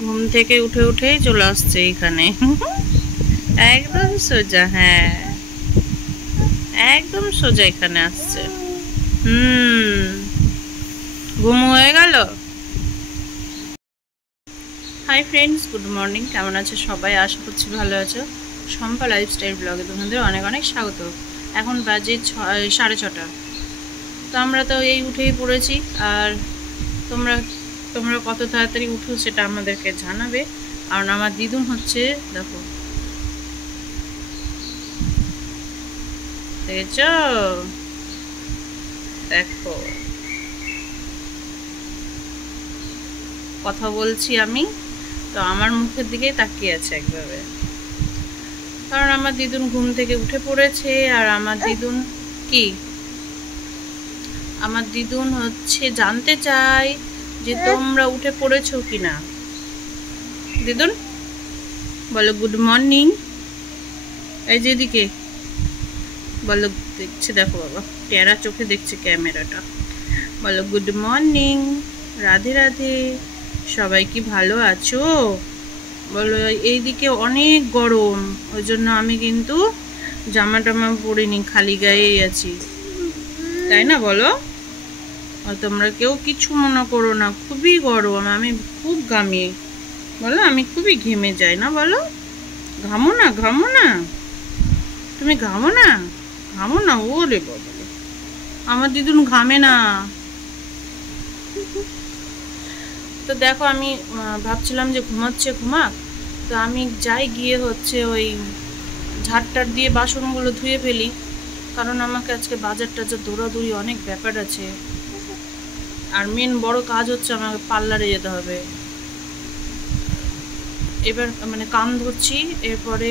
ঘুম থেকে উঠে উঠেই চলে আসছে এখানে। একদম সোজা, হ্যাঁ একদম সোজা এখানে আসছে। ঘুম হয়ে গেল। Hi friends, good morning. কেমন আছো সবাই? আশা করছি ভালো আছো। শম্পা লাইফস্টাইল ব্লগে তোমাদের অনেক অনেক স্বাগত। এখন বাজে 6:30। তো আমরা তো এই উঠেই পড়েছি। আর তোমরা তোমরা কত তাড়াতাড়ি উঠো সেটা আমাদেরকে জানাবে। কারণ আমার দিদুন হচ্ছে, দেখো দেখেছ, দেখো কথা বলছি আমি, তো আমার মুখের দিকেই তাকিয়ে আছে একভাবে। কারণ আমার দিদুন ঘুম থেকে উঠে পড়েছে। আর আমার দিদুন কি, আমার দিদুন হচ্ছে জানতে চাই যে তোমরা উঠে পড়েছো কিনা। দিদুন বলো গুড মর্নিং। এই যেদিকে বলো, দেখছে, দেখো বাবা টেরা চোখে দেখছে ক্যামেরাটা। বলো গুড মর্নিং, রাধে রাধে। সবাই কি ভালো আছো? বলো এইদিকে অনেক গরম, ওই জন্য আমি কিন্তু জামা টামা পরিনি, খালি গায়েই আছি, তাই না? বলো তোমরা কেউ কিছু মনে করো না, খুবই গরম, আমি খুব ঘামি। বলো আমি খুবই ঘেমে যাই না? বলো ঘামো না, ঘামো না, তুমি ঘামো না? ঘামো না? ওরে বাবা, আমার দিদুন ঘামে না। তো দেখো আমি ভাবছিলাম যে ঘুমাচ্ছে, ঘুমাক, তো আমি যাই গিয়ে হচ্ছে ওই ঝাড়টার দিয়ে বাসনগুলো ধুয়ে ফেলি। কারণ আমাকে আজকে বাজার টাজার দৌড়াদৌড়ি অনেক ব্যাপার আছে। আর মেন বড় কাজ হচ্ছে আমাকে পার্লারে যেতে হবে। এবার মানে কান ধরছি, এরপরে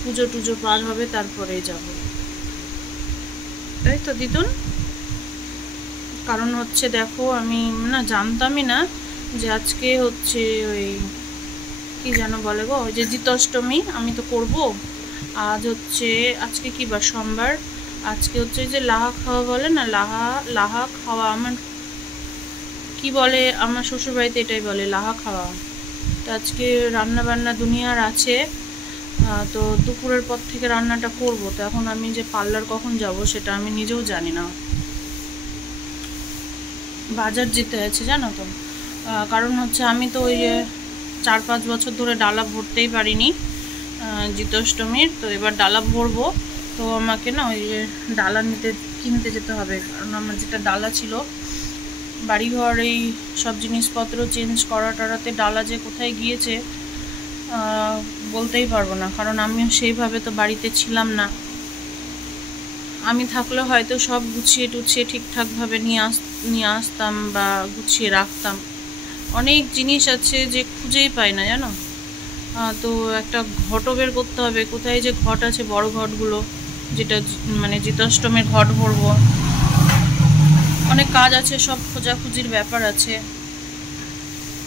পুজো টুজো পার হবে, তারপরে যাব, তাই তো দিদুন? কারণ হচ্ছে দেখো আমি না জানতামই না যে আজকে হচ্ছে ওই কি যেন বলে গো, ওই যে জিতাষ্টমী, আমি তো করব। আজ হচ্ছে, আজকে কি বার? সোমবার। আজকে হচ্ছে যে লাহা খাওয়া বলে না, লাহা লাহা খাওয়া, আমার কি বলে, আমার শ্বশুরবাড়িতে এটাই বলে লাহা খাওয়া। তো আজকে রান্না বান্না দুনিয়ার আছে। তো দুপুরের পর থেকে রান্নাটা করব। তো এখন আমি যে পার্লার কখন যাব সেটা আমি নিজেও জানি না। বাজার যেতে আছে জানো তো। কারণ হচ্ছে আমি তো ওই 4-5 বছর ধরে ডালা ভরতেই পারিনি জিতাষ্টমীর। তো এবার ডালা ভরবো, তো আমাকে না ওই ডালা কিনতে যেতে হবে। কারণ আমার যেটা ডালা ছিল বাড়িঘর, এই সব জিনিসপত্র চেঞ্জ করা টরাতে ডালা যে কোথায় গিয়েছে বলতেই পারবো না। কারণ আমিও সেইভাবে তো বাড়িতে ছিলাম না। আমি থাকলে হয়তো সব গুছিয়ে টুছিয়ে ঠিকঠাকভাবে নিয়ে আসতাম বা গুছিয়ে রাখতাম। অনেক জিনিস আছে যে খুঁজেই পাই না, জানো। তো একটা ঘটও বের করতে হবে, কোথায় যে ঘট আছে, বড় ঘটগুলো, যেটা মানে জিতাষ্টমীর ঘট ভরবো। অনেক কাজ আছে, সব খোঁজাখুঁজির ব্যাপার আছে।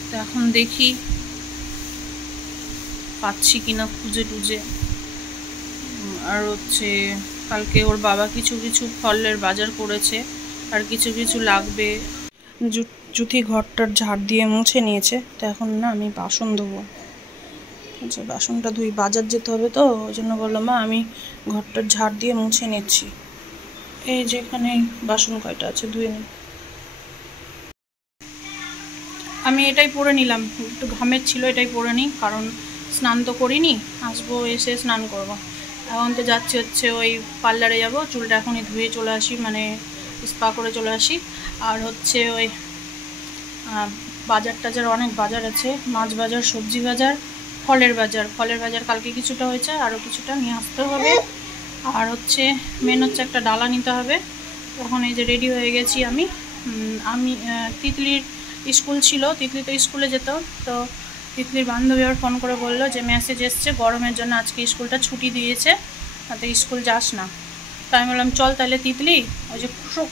তো এখন দেখি পাচ্ছি কিনা খুঁজে টুজে। আর হচ্ছে কালকে ওর বাবা কিছু কিছু ফলের বাজার করেছে, আর কিছু কিছু লাগবে। জুথি ঘরটার ঝাড় দিয়ে মুছে নিয়েছে। তো এখন না আমি বাসন ধোবো, যে বাসনটা ধুই, বাজার যেতে হবে, তো ওই জন্য বললাম মা আমি ঘরটার ঝাড় দিয়ে মুছে নিচ্ছি। এই যেখানে বাসন কয়টা আছে ধুয়ে নিই। আমি এটাই পরে নিলাম, একটু ঘামের ছিল, এটাই পরে নিই। কারণ স্নান তো করিনি, আসবো এসে স্নান করব। এখন তো যাচ্ছি হচ্ছে ওই পার্লারে যাব, চুলটা এখনই ধুয়ে চলে আসি, মানে স্পা করে চলে আসি। আর হচ্ছে ওই বাজার টাজার অনেক বাজার আছে, মাছ বাজার, সবজি বাজার, ফলের বাজার কালকে কিছুটা হয়েছে, আরও কিছুটা নিয়ে আসতে হবে। আর হচ্ছে মেন হচ্ছে একটা ডালা নিতে হবে। তখন এই যে রেডি হয়ে গেছি আমি তিতলির স্কুল ছিল, তিতলি তো স্কুলে যেত। তো তিতলির বান্ধবী আবার ফোন করে বললো যে মেসেজ এসছে গরমের জন্য আজকে স্কুলটা ছুটি দিয়েছে, তো স্কুল যাস না। তো আমি বললাম চল তাহলে তিতলি, ওই যে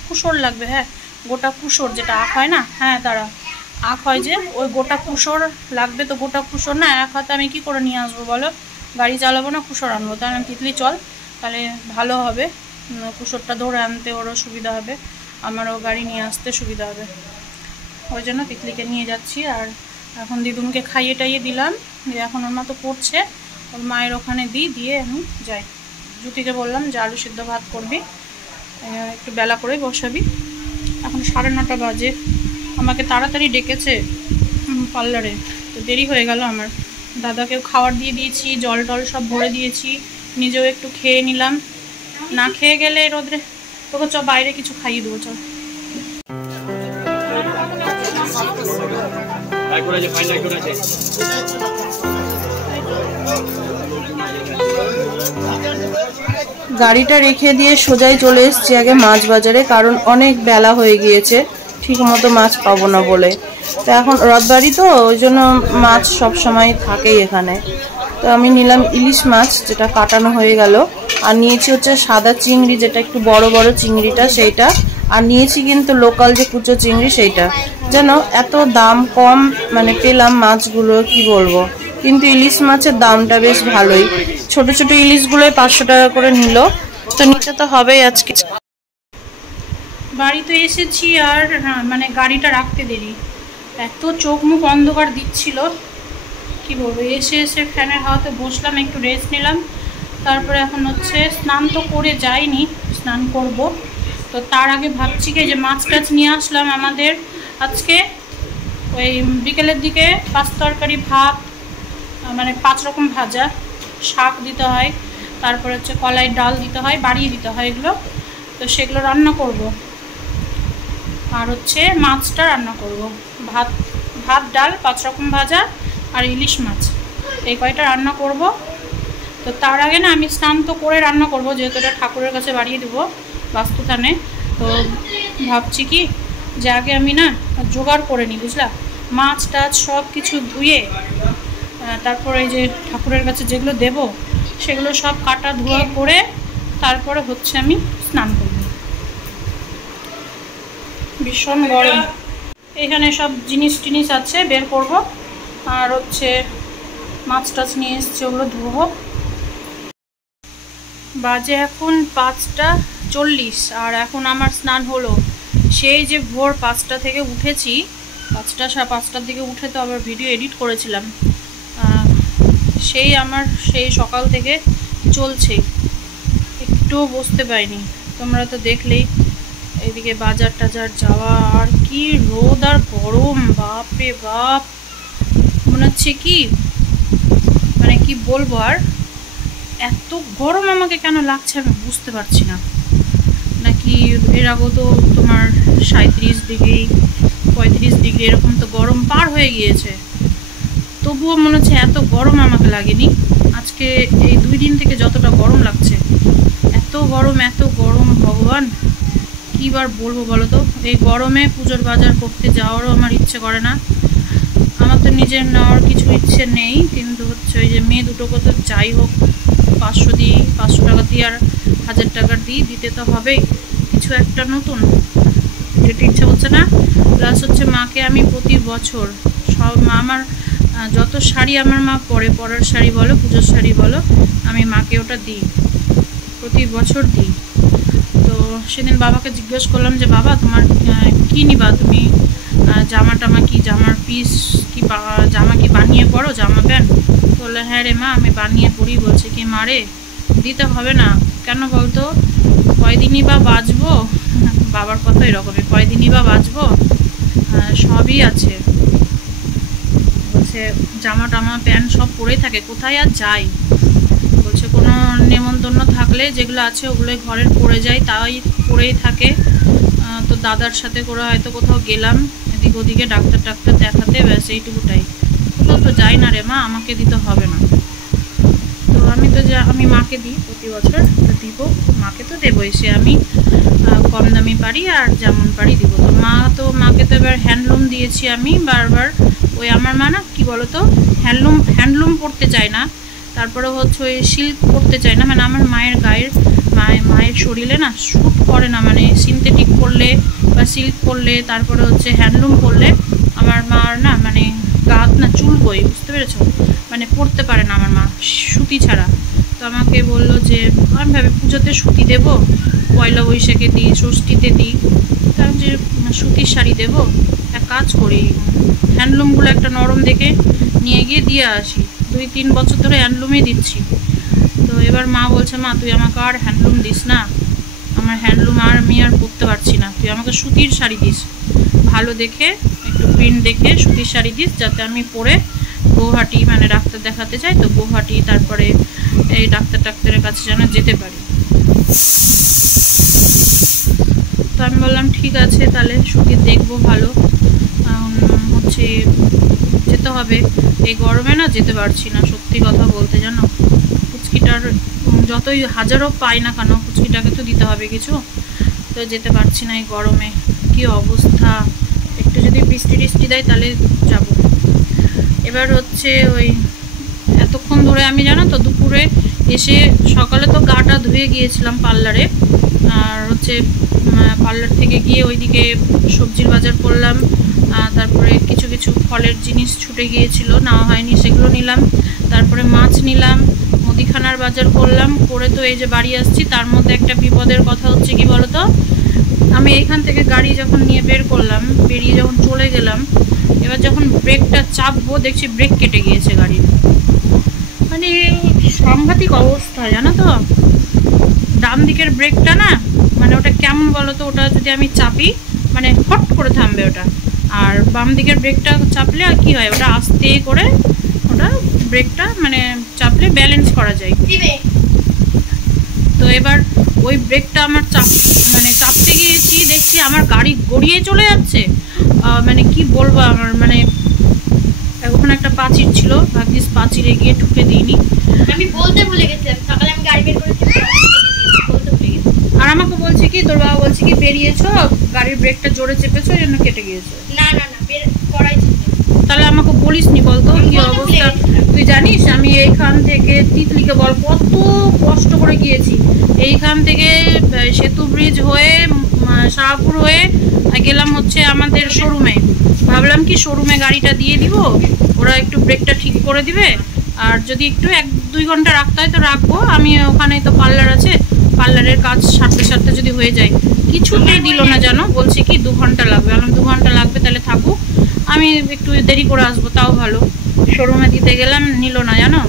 কুসর লাগবে, হ্যাঁ গোটা কুসর, যেটা আখ হয় না, হ্যাঁ তারা আখ হয় যে, ওই গোটা কুসর লাগবে। তো গোটা কুসর না এক হাতে আমি কি করে নিয়ে আসবো বলো, গাড়ি চালাবো না, কুসর আনবো। তাই আমি তিতলি চল তাহলে ভালো হবে, কুসরটা ধরে আনতে ওরও সুবিধা হবে, আমারও গাড়ি নিয়ে আসতে সুবিধা হবে। ওই জন্য তিতলিকে নিয়ে যাচ্ছি। আর এখন দিদুনকে খাইয়ে টাইয়ে দিলাম, এখন ওর মা তো পড়ছে, ওর মায়ের ওখানে দিয়ে আমি যাই। জ্যোতিকে বললাম যে আলু সিদ্ধ ভাত করবি, একটু বেলা করে বসাবি। এখন 9:30 বাজে, আমাকে তাড়াতাড়ি ডেকেছে পার্লারে, তো দেরি হয়ে গেল আমার। দাদাকেও খাবার দিয়ে দিয়েছি, জল টল সব ভরে দিয়েছি, নিজেও একটু খেয়ে নিলাম। না খেয়ে গেলে রোদ্রে, তোকে চ বাইরে কিছু খাইয়ে দেবো, চল। গাড়িটা রেখে দিয়ে সোজাই চলে এসছি আগে মাছ বাজারে, কারণ অনেক বেলা হয়ে গিয়েছে, ঠিক মতো মাছ পাবো না বলে। তো এখন রথবাড়ি তো, ওই জন্য মাছ সব সময় থাকেই এখানে। তো আমি নিলাম ইলিশ মাছ, যেটা কাটানো হয়ে গেল, আর নিয়েছি হচ্ছে সাদা চিংড়ি, যেটা একটু বড় বড় চিংড়িটা সেইটা, আর নিয়েছি কিন্তু লোকাল যে কুচো চিংড়ি সেইটা। যেন এত দাম কম মানে পেলাম মাছগুলো, কি বলবো। কিন্তু ইলিশ মাছের দামটা বেশ ভালোই, ছোট ছোট ইলিশগুলোই 500 টাকা করে নিল, তো নিতে তো হবেই। আজকে বাড়িতে এসেছি আর মানে গাড়িটা রাখতে দেরি, এত চোখ মুখ অন্ধকার দিচ্ছিল, কি বলবো। এসে ফ্যানের হাওয়াতে বসলাম, একটু রেস্ট নিলাম। তারপরে এখন হচ্ছে স্নান তো করে যাইনি, স্নান করব। তো তার আগে ভাবছি কি যে মাছ টাছ নিয়ে আসলাম আমাদের আজকে, ওই বিকেলের দিকে 5 তরকারি ভাত, মানে 5 রকম ভাজা, শাক দিতে হয়, তারপরে হচ্ছে কলাই ডাল দিতে হয়, বাড়িয়ে দিতে হয় এগুলো, তো সেগুলো রান্না করব। আর হচ্ছে মাছটা রান্না করব, ভাত ডাল 5 রকম ভাজা আর ইলিশ মাছ, এই কয়টা রান্না করব। তো তার আগে না আমি স্নান তো করে রান্না করব, যেহেতু এটা ঠাকুরের কাছে বাড়িয়ে দেবো বাস্তুথানে। তো ভাবছি কি যে আগে আমি না জোগাড় করে নিই, বুঝলা, মাছ টাছ সব কিছু ধুয়ে, তারপরে এই যে ঠাকুরের কাছে যেগুলো দেব সেগুলো সব কাটা ধোয়া করে তারপরে হচ্ছে আমি স্নান করব। ভীষণ গরম, এখানে সব জিনিস টিনিস আছে, বের করব। আর হচ্ছে মাছ টাছ নিয়ে এসছে, ওগুলো ধোবো। বাজে এখন 5:40, আর এখন আমার স্নান হলো। সেই যে ভোর 5টা থেকে উঠেছি, 5টার দিকে উঠে তো আবার ভিডিও এডিট করেছিলাম, সেই সকাল থেকে চলছে, একটুও বসতে পাইনি। তোমরা তো দেখলেই, এইদিকে বাজার টাজার যাওয়া, আর কি রোদ আর গরম, বাপ রে বাপ। মনে হচ্ছে কি মানে কি বলবো, আর এত গরম আমাকে কেন লাগছে আমি বুঝতে পারছি না। নাকি এর আগেও তো তোমার 37 ডিগ্রি 35 ডিগ্রি এরকম তো গরম পার হয়ে গিয়েছে, তবুও মনে হচ্ছে এত গরম আমাকে লাগেনি। আজকে এই 2 দিন থেকে যতটা গরম লাগছে, এত গরম ভগবান, কী বার বলবো বলো তো। এই গরমে পুজোর বাজার করতে যাওয়ারও আমার ইচ্ছে করে না। আমার তো নিজের নেওয়ার কিছু ইচ্ছে নেই, কিন্তু হচ্ছে ওই যে মেয়ে দুটোকে তো যাই হোক 500 টাকা দিয়ে আর 1000 টাকার দিতে তো হবেই, কিছু একটা নতুন, যেটা ইচ্ছা হচ্ছে না। প্লাস হচ্ছে মাকে আমি প্রতি বছর সব আমার যত শাড়ি আমার মা পরার শাড়ি বলো, পুজোর শাড়ি বলো, আমি মাকে ওটা দিই, প্রতি বছর দিই। তো সেদিন বাবাকে জিজ্ঞেস করলাম যে বাবা তোমার কি নিবা তুমি, জামা টামা কি, জামার পিস কি, জামা কি বানিয়ে পরো, জামা প্যান্ট? বললে হ্যাঁ রে মা আমি বানিয়ে পরি। বলছে কি মা রে দিতে হবে না, কেন বলতো, কয়দিনই বা বাঁচবো, বাবার কথা এরকমই, কয়দিনই বা বাঁচবো, সবই আছে। বলছে জামা টামা প্যান্ট সব পরেই থাকে, কোথায় আর যাই। বলছে কোনো নেমন্তন্ন থাকলে যেগুলো আছে ওগুলোই ঘরের পরে যায়, তাই পরেই থাকে। তো দাদার সাথে করে হয়তো কোথাও গেলাম এদিক ওদিকে ডাক্তার দেখাতে, ব্যাস এইটুকুটাই, কোথাও তো যাই না রে মা, আমাকে দিতে হবে না। তো আমি মাকে দিই প্রতি বছর, তো দিব, মাকে তো দেবই, সে আমি কম দামি পারি আর যেমন পারি দিব। তো মাকে তো এবার হ্যান্ডলুম দিয়েছি আমি বারবার। ওই আমার মা না কি বলতো, হ্যান্ডলুম পরতে চায় না, তারপরে হচ্ছে ওই সিল্ক পরতে চায় না, মানে আমার মায়ের গায়ের মায়ের শরীরে না শ্যুট করে না, মানে সিনথেটিক পরলে বা সিল্ক পরলে, তারপরে হচ্ছে হ্যান্ডলুম পরলে আমার মার না মানে গাত না চুলকোয়, বুঝতে পেরেছো, মানে পরতে পারে না আমার মা সুতি ছাড়া। তো আমাকে বললো যে আমি ভাবি পুজোতে সুতি দেবো, পয়লা বৈশাখে দিই, ষষ্ঠীতে দিই। তার যে সুতির শাড়ি দেবো, এক কাজ করি, হ্যান্ডলুমগুলো একটা নরম দেখে নিয়ে গিয়ে দিয়ে আসি। 2-3 বছর ধরে হ্যান্ডলুমই দিচ্ছি। তো এবার মা বলছে, মা তুই আমাকে আর হ্যান্ডলুম দিস না, আমার হ্যান্ডলুম আর আমি আর পরতে পারছি না, তুই আমাকে সুতির শাড়ি দিস, ভালো দেখে একটু প্রিন্ট দেখে সুতির শাড়ি দিস, যাতে আমি পরে গুয়াহাটি, মানে ডাক্তার দেখাতে চাই তো, গুয়াহাটি তারপরে এই ডাক্তারের কাছে যেন যেতে পারি। তো আমি বললাম ঠিক আছে, তাহলে সুতির দেখবো ভালো। হচ্ছে যেতে হবে, এই গরমে না যেতে পারছি না, সত্যি কথা বলতে। জানো, পুচকিটার যতই হাজারও পাই না কেন, পুচকিটাকে তো দিতে হবে কিছু, তো যেতে পারছি না এই গরমে। কি অবস্থা, একটু যদি বৃষ্টি টিষ্টি দেয় তাহলে যাব। এবার হচ্ছে ওই এতক্ষণ ধরে আমি, জানো তো, দুপুরে এসে সকালে তো গাটা ধুয়ে গিয়েছিলাম পার্লারে, আর হচ্ছে পার্লার থেকে গিয়ে ওইদিকে সবজির বাজার করলাম, তারপরে কিছু কিছু ফলের জিনিস ছুটে গিয়েছিল, নেওয়া হয়নি, সেগুলো নিলাম। তারপরে মাছ নিলাম, মুদিখানার বাজার করলাম, করে তো এই যে বাড়ি আসছি। তার মধ্যে একটা বিপদের কথা হচ্ছে কি বলতো, আমি এইখান থেকে গাড়ি যখন নিয়ে বের করলাম, বেরিয়ে যখন চলে গেলাম, এবার যখন ব্রেকটা চাপবো দেখছি ব্রেক কেটে গিয়েছে গাড়ির। মানে সাংঘাতিক অবস্থা, জানো তো। ডান দিকের ব্রেকটা না, মানে ওটা কেমন বলতো, ওটা যদি আমি চাপি মানে ফট করে থামবে ওটা, আর বাম দিকের ব্রেকটা চাপলে আর কি হয়, ওটা আস্তে করে ওটা ব্রেকটা মানে চাপলে ব্যালেন্স করা যায়। তো এবার ওই ব্রেকটা আমার চাপতে গিয়েছি, দেখছি আমার গাড়ি গড়িয়ে চলে যাচ্ছে। মানে কি বলবো, আমার মানে ওখানে একটা প্রাচীর ছিল, ভাগ্যিস প্রাচীরে গিয়ে ঠুকে দিইনি। আমি বলতে ভুলে গেছিলাম, সকালে আমি গাড়ি বের করেছি, আর আমাকে বলছে কি, তোর বাবা বলছে কি বেরিয়েছো, গাড়ির ব্রেকটা জোরে চেপেছো, এই জন্য কেটে গিয়েছে। না না না, বের করাই ছিল। তাহলে আমাকে বলিস নি, বলতো কি অবস্থা। তুই জানিস আমি এইখান থেকে তিতলিকে বল কত কষ্ট করে গিয়েছি, এইখান থেকে সেতু ব্রিজ হয়ে শাহপুর হয়ে গেলাম হচ্ছে আমাদের শোরুমে। ভাবলাম কি শোরুমে গাড়িটা দিয়ে দিব, ওরা একটু ব্রেকটা ঠিক করে দিবে, আর যদি একটু 1-2 ঘন্টা রাখতে হয় তো রাখবো, আমি ওখানে তো পার্লার আছে, পার্লারের কাজ সারতে যদি হয়ে যায়। কিছুতেই দিল না, জানো, বলছে কি 2 ঘন্টা লাগবে। আমি 2 ঘন্টা লাগবে তাহলে থাকুক, আমি একটু দেরি করে আসবো, তাও ভালো। শোরুমে দিতে গেলাম, নিল না, জানো,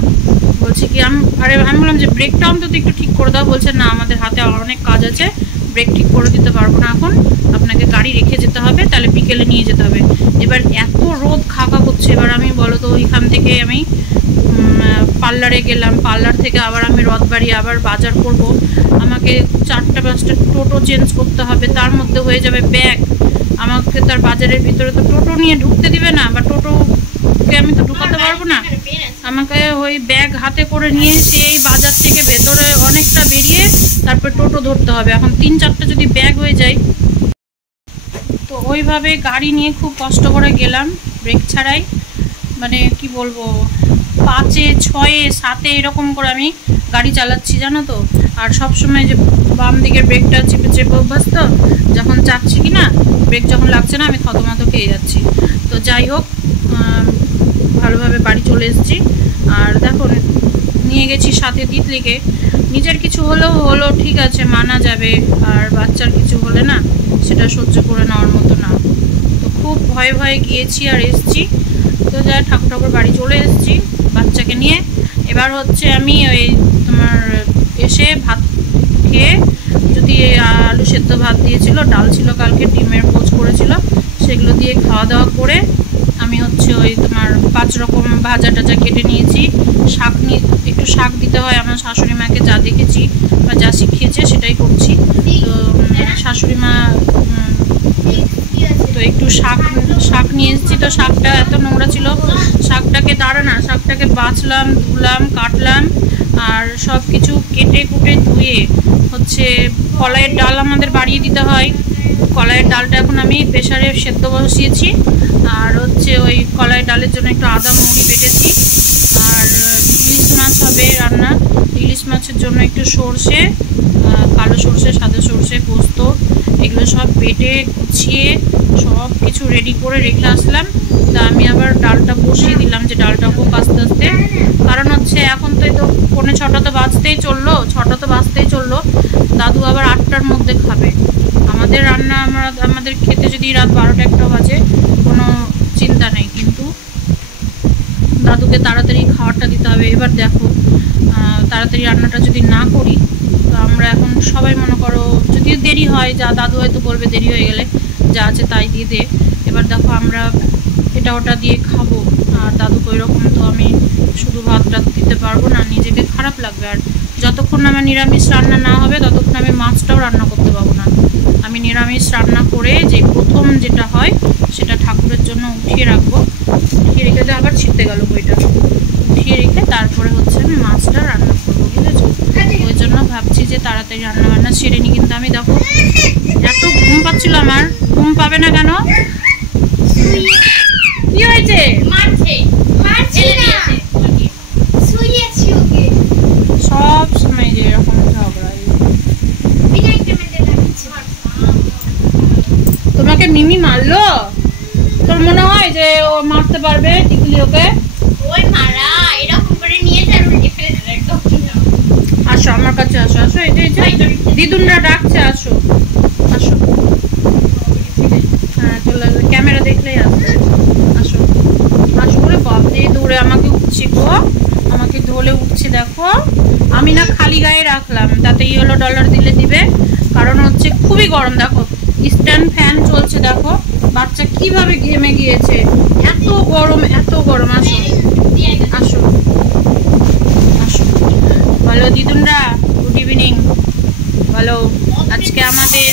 বলছে কি আমি বললাম যে ব্রেকটা অন্তত একটু ঠিক করে দাও। বলছে না, আমাদের হাতে অনেক কাজ আছে, ব্রেক ঠিক করে দিতে পারবো না এখন, আপনাকে গাড়ি রেখে যেতে হবে, তাহলে বিকেলে নিয়ে যেতে হবে। এবার এত রোদ খাকা করছে, এবার আমি বলো তো ওইখান থেকে আমি পার্লারে গেলাম, পার্লার থেকে আবার আমি রথবাড়ি আবার বাজার করব, আমাকে 4টা-5টা টোটো চেঞ্জ করতে হবে, তার মধ্যে হয়ে যাবে ব্যাগ। আমাকে তার বাজারের ভিতরে তো টোটো নিয়ে ঢুকতে দিবে না, বা টোটোকে আমি তো ঢুকাতে পারবো না, আমাকে ওই ব্যাগ হাতে করে নিয়ে সেই বাজার থেকে ভেতরে অনেকটা বেরিয়ে তারপর টোটো ধরতে হবে। এখন 3-4টা যদি ব্যাগ হয়ে যায়, তো ওইভাবে গাড়ি নিয়ে খুব কষ্ট করে গেলাম, ব্রেক ছাড়াই। মানে কি বলবো, 5-এ 6-এ 7-এ এরকম করে আমি গাড়ি চালাচ্ছি, জানো তো। আর সবসময় যে বাম দিকের ব্রেকটা চেপে চেপে অভ্যাস, তো যখন চাপছি কি না, ব্রেক যখন লাগছে না, আমি থতমত খেয়ে যাচ্ছি। তো যাই হোক, ভালোভাবে বাড়ি চলে এসেছি। আর দেখো, নিয়ে গেছি সাথে তিতলিকে, নিজের কিছু হলেও হলো, ঠিক আছে, মানা যাবে, আর বাচ্চার কিছু হলে না, সেটা সহ্য করে নেওয়ার মতো না। তো খুব ভয়ে ভয়ে গিয়েছি আর এসছি। তো যা ঠাকুর বাড়ি চলে এসেছি বাচ্চাকে নিয়ে। এবার হচ্ছে আমি ওই তোমার এসে ভাত খেয়ে, যদি আলু সেদ্ধ ভাত দিয়েছিল, ডাল ছিল কালকে, ডিমের পোচ করেছিল, সেগুলো দিয়ে খাওয়া দাওয়া করে আমি হচ্ছে ওই তোমার 5 রকম ভাজা টাজা কেটে নিয়েছি। শাক নিয়ে, একটু শাক দিতে হয় আমার শাশুড়ি মাকে, যা দেখেছি বা যা শিখিয়েছে সেটাই করছি। তো শাশুড়ি মা তো একটু শাক নিয়ে এসেছি। তো শাকটা এত নোংরা ছিল, শাকটাকে বাছলাম, ধুলাম, কাটলাম, আর সব কিছু কেটে কুটে ধুয়ে হচ্ছে কলাইয়ের ডাল আমাদের বাড়িয়ে দিতে হয়। কলাইয়ের ডালটা এখন আমি প্রেসারে সেদ্ধ বসিয়েছি, আর হচ্ছে ওই কলাইয়ের ডালের জন্য একটু আদা মুড়ি বেটেছি। আর ইলিশ মাছ হবে রান্না, ইলিশ মাছের জন্য একটু সর্ষে, কালো সর্ষে, সাদা সর্ষে, পোস্ত, এগুলো সব বেটে গুছিয়ে সব কিছু রেডি করে রেখে আসলাম। তা আমি আবার ডালটা বসিয়ে দিলাম, যে ডালটা হোক আস্তে আস্তে, কারণ হচ্ছে এখন তো এই তো 5:45 তো বাজতেই চললো, 6টা তো বাজতেই চললো। দাদু আবার 8টার মধ্যে যদি রাত 12টা-1টা বাজে কোনো চিন্তা নেই, কিন্তু দাদুকে তাড়াতাড়ি খাবারটা দিতে হবে। এবার দেখো তাড়াতাড়ি রান্নাটা যদি না করি তো আমরা এখন সবাই মনে করো যদি দেরি হয়, যা দাদু হয়তো বলবে দেরি হয়ে গেলে যা আছে তাই দিয়ে দে। এবার দেখো আমরা এটা ওটা দিয়ে খাবো, আর দাদুকে ওই রকম তো আমি শুধু ভাতটা দিতে পারবো না, নিজেকে খারাপ লাগবে। আর যতক্ষণ আমার নিরামিষ রান্না না হবে ততক্ষণ আমি মাছটাও রান্না করতে পারবো না। আমি নিরামিষ রান্না করে যে প্রথম যেটা হয় সেটা ঠাকুরের জন্য উঠিয়ে রাখবো, উঠিয়ে রেখে তো আবার ছিটতে গেল বইটা, উঠিয়ে রেখে তারপরে হচ্ছে আমি মাছটা রান্না করবো, বুঝেছো? ওই জন্য ভাবছি যে তাড়াতাড়ি রান্না বান্না সেরে নি। কিন্তু আমি দেখো এত ঘুম পাচ্ছিল, আমার ঘুম পাবে না কেন? কি হয়েছে? সব সময় যে এরকম ঝগড়া। তোমাকে মিমি মারলো? তোর মনে হয় যে ও মারতে পারবে টিকলি ওকে? আসো আমার কাছে, আসো আসো, এই যে দিদুনরা ডাকছে, আসো আসো। হ্যাঁ চলে আসবে, ক্যামেরা দেখলেই আসবে। আসো আসো করে বাপরে দৌড়ে আমাকে উঠছি গো, আমাকে ধরে উঠছে। দেখো আমি না খালি গায়ে রাখলাম, তাতে $1 দিলে দিবে, কারণ হচ্ছে খুবই গরম। দেখো স্ট্যান্ড ফ্যান চলছে, দেখো বাচ্চা কিভাবে ঘেমে গিয়েছে, এত গরম এত গরম। আসো আসো আসো, বলো দিদুনরা গুড ইভিনিং। বলো আজকে আমাদের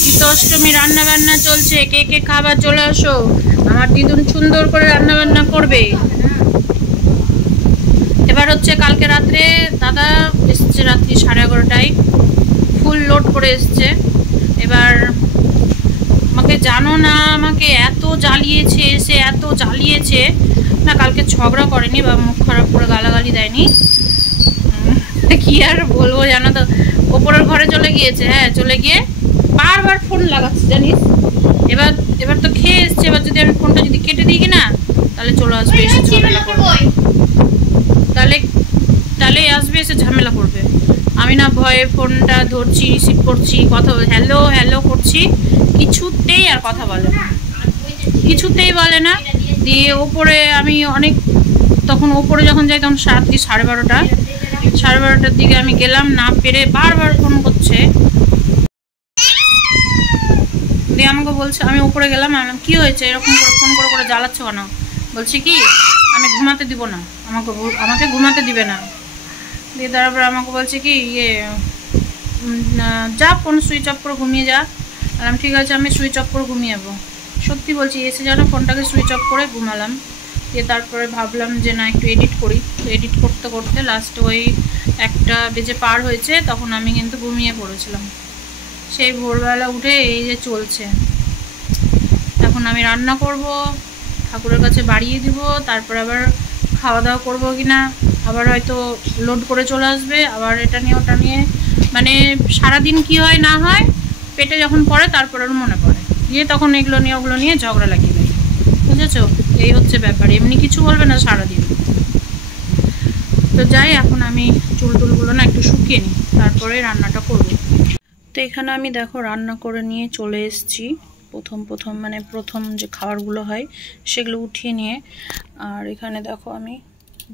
শীতষ্টমী রান্না বান্না চলছে, কে কে খাবার চলে আসো। আমার দিদুন সুন্দর করে রান্না বান্না করবে। এবার হচ্ছে কালকে রাত্রে দাদা এসছে রাত্রি 11:30টায়, ফুল লোড করে এসছে। এবার আমাকে জানো না, আমাকে এত জ্বালিয়েছে, এসে এত জ্বালিয়েছে না। কালকে ঝগড়া করেনি বা মুখ খারাপ করে গালাগালি দেয়নি, কি আর বলবো জানো তো, ওপরের ঘরে চলে গিয়েছে। হ্যাঁ চলে গিয়ে বারবার ফোন লাগাচ্ছে জানিস। এবার এবার তো খেয়ে এসছে, এবার যদি আমি ফোনটা যদি কেটে দিই কিনা তাহলে চলে আসবে, এসে ঝামেলা করবে। তাহলে আসবে, এসে ঝামেলা করবে। আমি না ভয়ে ফোনটা ধরছি, রিসিভ করছি, কথা হ্যালো হ্যালো করছি, কিছুতেই আর কথা বলে না, কিছুতেই বলে না। দিয়ে ওপরে আমি অনেক, তখন ওপরে যখন যাই তখন রাত্রি 12:30টার দিকে আমি গেলাম, না পেরে বারবার ফোন করছে। দিয়ে আমাকে বলছে, আমি উপরে গেলাম, আমি কি হয়েছে এরকম করে ফোন করে করে জ্বালাচ্ছ কেন? বলছি কি আমি ঘুমাতে দিব না, আমাকে ঘুমাতে দিবে না। দিয়ে তারপর আমাকে বলছে কি যা ফোন সুইচ অফ করে ঘুমিয়ে যা। বললাম ঠিক আছে আমি সুইচ অফ করে ঘুমিয়ে যাবো। সত্যি বলছি, এসে যেন ফোনটাকে সুইচ অফ করে ঘুমালাম। দিয়ে তারপরে ভাবলাম যে না একটু এডিট করি, তো এডিট করতে করতে লাস্টে ওই 1টা বেজে পার হয়েছে, তখন আমি কিন্তু ঘুমিয়ে পড়েছিলাম। সেই ভোরবেলা উঠে এই যে চলছে। এখন আমি রান্না করব, ঠাকুরের কাছে বাড়িয়ে দিব, তারপর আবার খাওয়া দাওয়া করবো কিনা, আবার হয়তো লোড করে চলে আসবে, আবার এটা নিয়ে ওটা নিয়ে, মানে সারাদিন কি হয় না হয় পেটে যখন পড়ে তারপর ওর মনে পড়ে, দিয়ে তখন এগুলো নিয়ে ওগুলো নিয়ে ঝগড়া লাগিয়ে দেয়, বুঝেছো? এই হচ্ছে ব্যাপার, এমনি কিছু বলবে না সারাদিন। তো যাই, এখন আমি চুল টুলগুলো না একটু শুকিয়ে নিই, তারপরে রান্নাটা করব। তো এখানে আমি দেখো রান্না করে নিয়ে চলে এসেছি, প্রথম যে খাবারগুলো হয় সেগুলো উঠিয়ে নিয়ে। আর এখানে দেখো আমি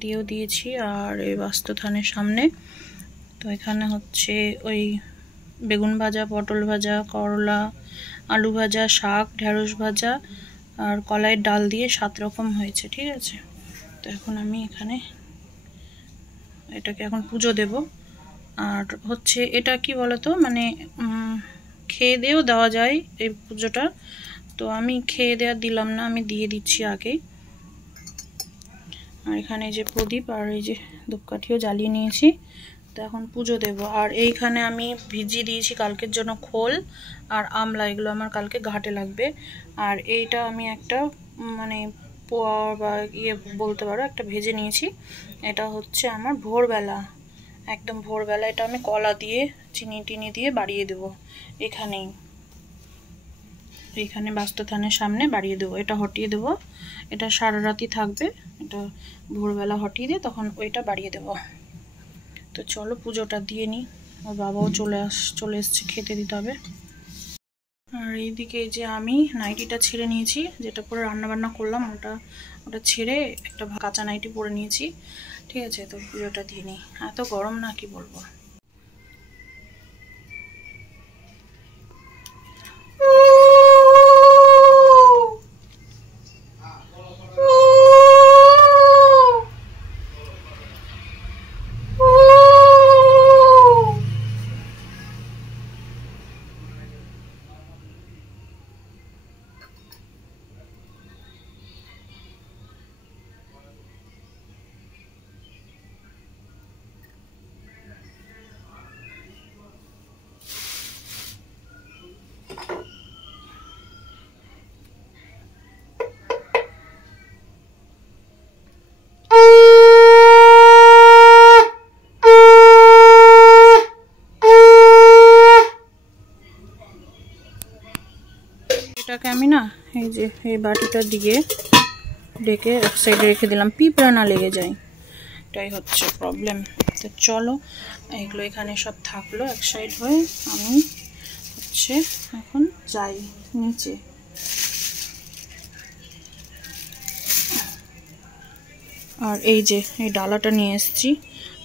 দিয়েও দিয়েছি, আর এই বাস্তুথানের সামনে তো এখানে হচ্ছে ওই বেগুন ভাজা, পটল ভাজা, করলা, আলু ভাজা, শাক, ঢেঁড়স ভাজা আর কলাইয়ের ডাল দিয়ে 7 রকম হয়েছে, ঠিক আছে? তো এখন আমি এখানে এটাকে এখন পুজো দেব। আর হচ্ছে এটা কি বলতো, মানে খেয়ে দিয়েও দেওয়া যায় এই পুজোটা, তো আমি খেয়ে দেওয়া দিলাম না, আমি দিয়ে দিচ্ছি আগে। আর এখানে যে প্রদীপ আর এই যে ধূপকাঠিও জ্বালিয়ে নিয়েছি, তো এখন পুজো দেব। আর এইখানে আমি ভিজিয়ে দিয়েছি কালকের জন্য খোল আর আমলা, এগুলো আমার কালকে ঘাটে লাগবে। আর এইটা আমি একটা মানে পোয়া বা বলতে পারো একটা ভেজে নিয়েছি, এটা হচ্ছে আমার ভোরবেলা, একদম ভোরবেলা এটা আমি কলা দিয়ে চিনি টিনি দিয়ে বাড়িয়ে দেবো এইখানে বাস্তুথানের সামনে বাড়িয়ে দেবো। এটা হটিয়ে দেবো, এটা সারা রাতই থাকবে, এটা ভোরবেলা হটিয়ে দিয়ে তখন ওইটা বাড়িয়ে দেবো। তো চলো পুজোটা দিয়ে নিই, ওর বাবাও চলে এসছে, খেতে দিতে হবে। আর আর এইদিকে যে আমি নাইটিটা ছেড়ে নিয়েছি, যেটা পরে রান্নাবান্না করলাম ওটা ছেড়ে একটা কাঁচা নাইটি পরে নিয়েছি। ঠিক আছে, তো পুজোটা দিয়ে নিই। এত গরম না, কি বলবো। এটাকে আমি না এই যে এই বাটিটা দিয়ে ডেকে এক সাইডে রেখে দিলাম, পিঁপড়া না লেগে যায়, এটাই হচ্ছে প্রবলেম। তো চলো, এগুলো এখানে সব থাকলো এক সাইড হয়ে, আমি হচ্ছে এখন যাই নিচে। আর এই যে এই ডালাটা নিয়ে এসেছি,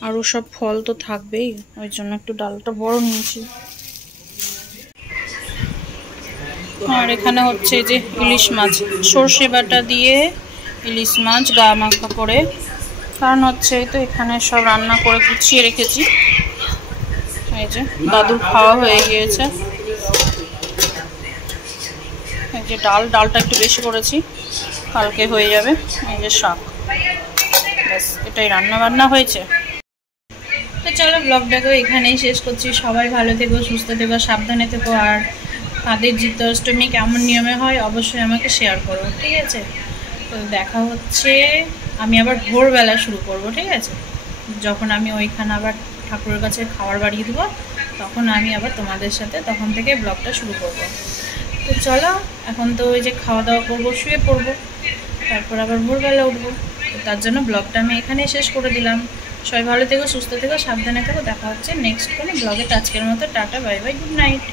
আরও সব ফল তো থাকবেই, ওই জন্য একটু ডালাটা বড় নিয়েছি। আর এখানে হচ্ছে যে ইলিশ মাছ, সর্ষে বাটা দিয়ে ইলিশ মাছ গা মাখা করে, কারণ হচ্ছে তো এখানে সব রান্না করে গুছিয়ে রেখেছি। এই যে দাদুর খাওয়া হয়ে গিয়েছে। এই যে ডালটা একটু বেশি করেছি, কালকে হয়ে যাবে। এই যে শাক, ব্যাস এটাই রান্না বান্না হয়েছে। তো চলো, ব্লগটাকেও এখানেই শেষ করছি। সবাই ভালো থেকো, সুস্থ থেকো, সাবধানে থেকো। আর তাদের জিতাষ্টমী কেমন নিয়মে হয় অবশ্যই আমাকে শেয়ার করো, ঠিক আছে? তো দেখা হচ্ছে, আমি আবার ভোরবেলা শুরু করব, ঠিক আছে? যখন আমি ওইখানে আবার ঠাকুরের কাছে খাবার বাড়িয়ে দেবো, তখন আমি আবার তোমাদের সাথে তখন থেকে ব্লগটা শুরু করব। তো চলো, এখন তো ওই যে খাওয়া দাওয়া করবো, শুয়ে পড়বো, তারপর আবার ভোরবেলা উঠবো। তো তার জন্য ব্লগটা আমি এখানেই শেষ করে দিলাম। সবাই ভালো থেকো, সুস্থ থেকো, সাবধানে থেকো। দেখা হচ্ছে নেক্সট কোনো ব্লগে। আজকের মতো tata, bye bye, good night.